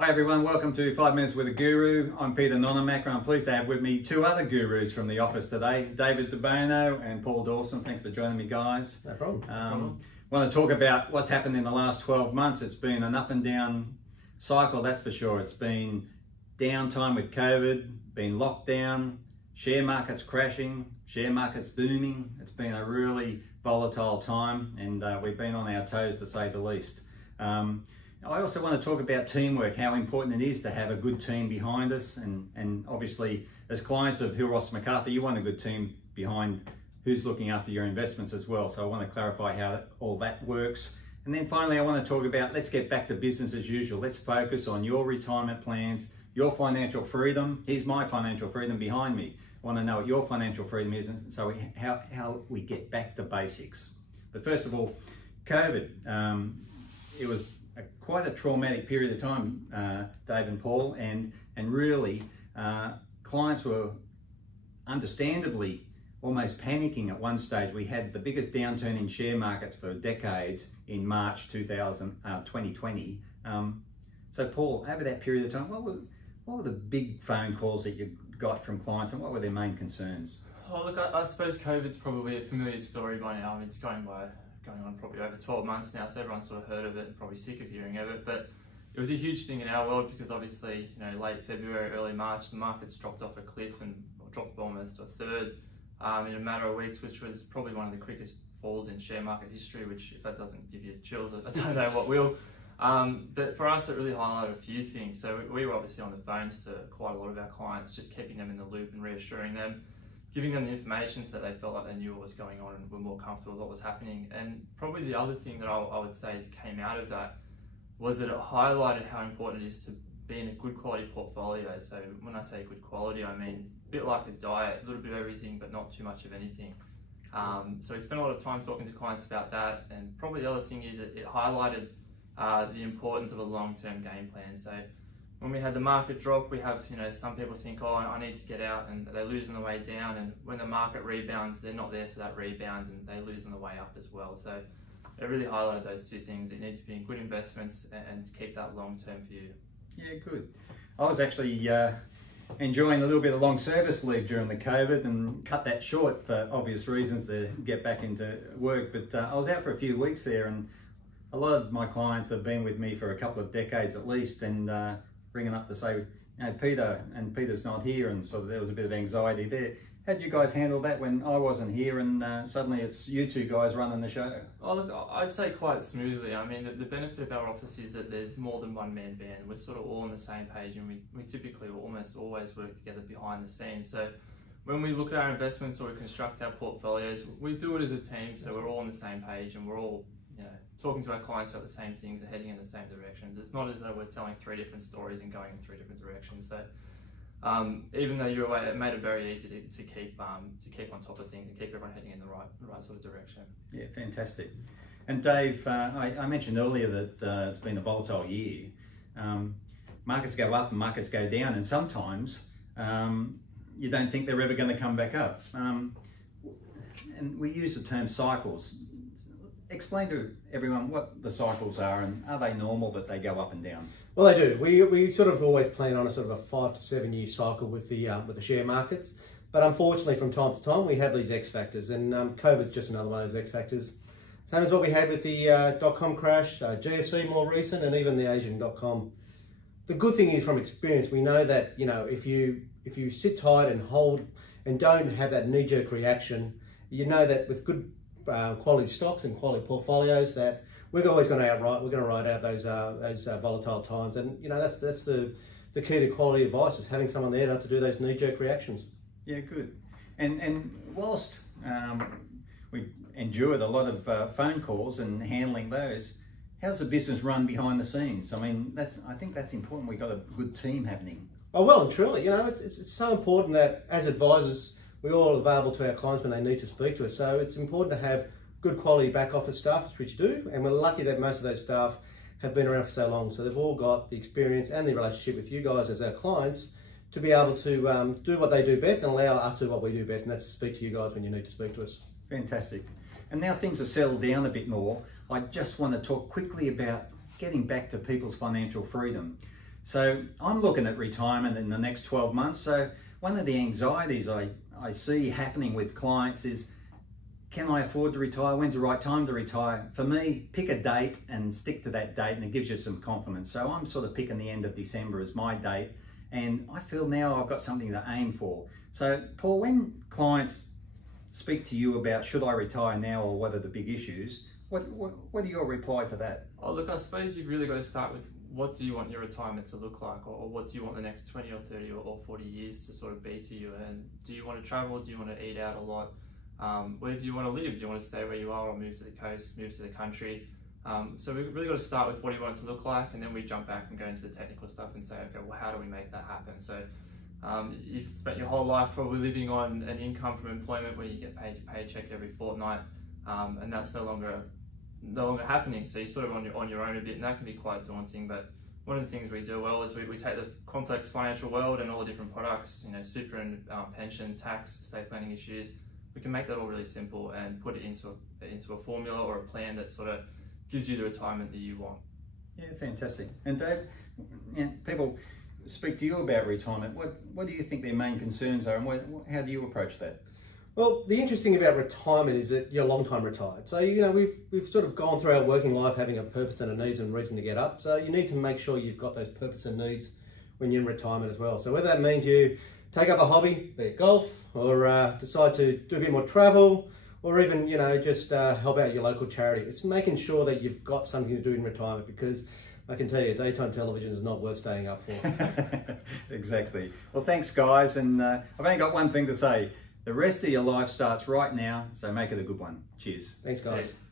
Hi everyone, welcome to 5 Minutes with a Guru. I'm Peter Nonnenmacher. I'm pleased to have with me two other gurus from the office today, David Debono and Paul Dawson. Thanks for joining me, guys. No problem. Want to talk about what's happened in the last 12 months. It's been an up and down cycle, that's for sure. It's been downtime with COVID, been lockdown, share markets crashing, share markets booming. It's been a really volatile time and we've been on our toes to say the least. I also want to talk about teamwork, how important it is to have a good team behind us. And obviously, as clients of Hillross Macarthur, you want a good team behind who's looking after your investments as well. So I want to clarify how all that works. And then finally, I want to talk about, let's get back to business as usual. Let's focus on your retirement plans, your financial freedom. Here's my financial freedom behind me. I want to know what your financial freedom is, and so how we get back to basics. But first of all, COVID. It was quite a traumatic period of time, Dave and Paul, and really clients were understandably almost panicking at one stage. We had the biggest downturn in share markets for decades in March 2020. So Paul, over that period of time, what were the big phone calls that you got from clients, and what were their main concerns? Oh, look, I suppose COVID's probably a familiar story by now. I mean, it's going on probably over 12 months now, so everyone's sort of heard of it and probably sick of hearing of it. But it was a huge thing in our world because obviously, late February, early March, the markets dropped off a cliff and dropped almost a third in a matter of weeks, which was probably one of the quickest falls in share market history, which if that doesn't give you chills, I don't know what will. But for us, it really highlighted a few things. So we were obviously on the phones to quite a lot of our clients, just keeping them in the loop and reassuring them, giving them the information so that they felt like they knew what was going on and were more comfortable with what was happening. And probably the other thing that I would say came out of that was that it highlighted how important it is to be in a good quality portfolio. So when I say good quality, I mean a bit like a diet, a little bit of everything, but not too much of anything. So we spent a lot of time talking to clients about that. And probably the other thing is it highlighted the importance of a long-term game plan. So when we had the market drop, we have, some people think, oh, I need to get out, and they lose on the way down. And when the market rebounds, they're not there for that rebound and they lose on the way up as well. So it really highlighted those two things. You need to be in good investments and keep that long-term view. Yeah, good. I was actually enjoying a little bit of long service leave during the COVID and cut that short for obvious reasons to get back into work. But I was out for a few weeks there, and a lot of my clients have been with me for a couple of decades at least, and ringing up to say, Peter's not here, and so there was a bit of anxiety there. How did you guys handle that when I wasn't here and suddenly it's you two guys running the show? Oh, look, I'd say quite smoothly. I mean, the benefit of our office is that there's more than one man band. We're sort of all on the same page, and we typically almost always work together behind the scenes. So when we look at our investments or we construct our portfolios, we do it as a team, so we're all on the same page and we're all talking to our clients about the same things and heading in the same directions. It's not as though we're telling three different stories and going in three different directions. So even though you're away, it made it very easy to keep on top of things and keep everyone heading in the right sort of direction. Yeah, fantastic. And Dave, I mentioned earlier that it's been a volatile year. Markets go up and markets go down, and sometimes you don't think they're ever going to come back up. And we use the term cycles. Explain to everyone what the cycles are, and are they normal that they go up and down? Well, they do. We sort of always plan on a sort of a 5 to 7 year cycle with the share markets, but unfortunately from time to time we have these X factors, and COVID's just another one of those X factors. Same as what we had with the .com crash, GFC more recent, and even the Asian .com. The good thing is, from experience, we know that if you sit tight and hold and don't have that knee-jerk reaction, you know that with good quality stocks and quality portfolios that we're always going to ride out those volatile times. And that's the key to quality advice, is having someone there not to do those knee-jerk reactions. Yeah, good. And whilst we endured a lot of phone calls and handling those, how's the business run behind the scenes? I mean, I think that's important. We've got a good team happening. Oh, well and truly. It's so important that as advisors, we're all available to our clients when they need to speak to us. So it's important to have good quality back office staff, which we do, and we're lucky that most of those staff have been around for so long. So they've all got the experience and the relationship with you guys as our clients to be able to do what they do best and allow us to do what we do best, and that's speak to you guys when you need to speak to us. Fantastic. And now things have settled down a bit more, I just want to talk quickly about getting back to people's financial freedom. So I'm looking at retirement in the next 12 months. So one of the anxieties I see happening with clients is, can I afford to retire? When's the right time to retire? For me, pick a date and stick to that date, and it gives you some confidence. So I'm sort of picking the end of December as my date, and I feel now I've got something to aim for. So Paul, when clients speak to you about should I retire now or what are the big issues, what are your reply to that? Oh, look, I suppose you've really got to start with what do you want your retirement to look like, or what do you want the next 20 or 30 or 40 years to sort of be to you? And do you want to travel? Do you want to eat out a lot? Where do you want to live? Do you want to stay where you are or move to the coast, move to the country? So we've really got to start with what do you want it to look like, and then we jump back and go into the technical stuff and say, okay, well, how do we make that happen? So you've spent your whole life probably living on an income from employment where you get paid your paycheck every fortnight, and that's no longer happening. So you're sort of on your own a bit, and that can be quite daunting. But one of the things we do well is we take the complex financial world and all the different products, you know, super and pension, tax, estate planning issues. We can make that all really simple and put it into a formula or a plan that sort of gives you the retirement that you want. Yeah, fantastic. And Dave, people speak to you about retirement. What do you think their main concerns are, and how do you approach that? Well, the interesting about retirement is that you're long time retired. So, you know, we've sort of gone through our working life having a purpose and a needs and reason to get up. So you need to make sure you've got those purpose and needs when you're in retirement as well. So whether that means you take up a hobby, be it golf, or decide to do a bit more travel, or even, you know, just help out your local charity. It's making sure that you've got something to do in retirement, because I can tell you, daytime television is not worth staying up for. Exactly. Well, thanks, guys. And I've only got one thing to say. The rest of your life starts right now, so make it a good one. Cheers. Thanks, guys. Yeah.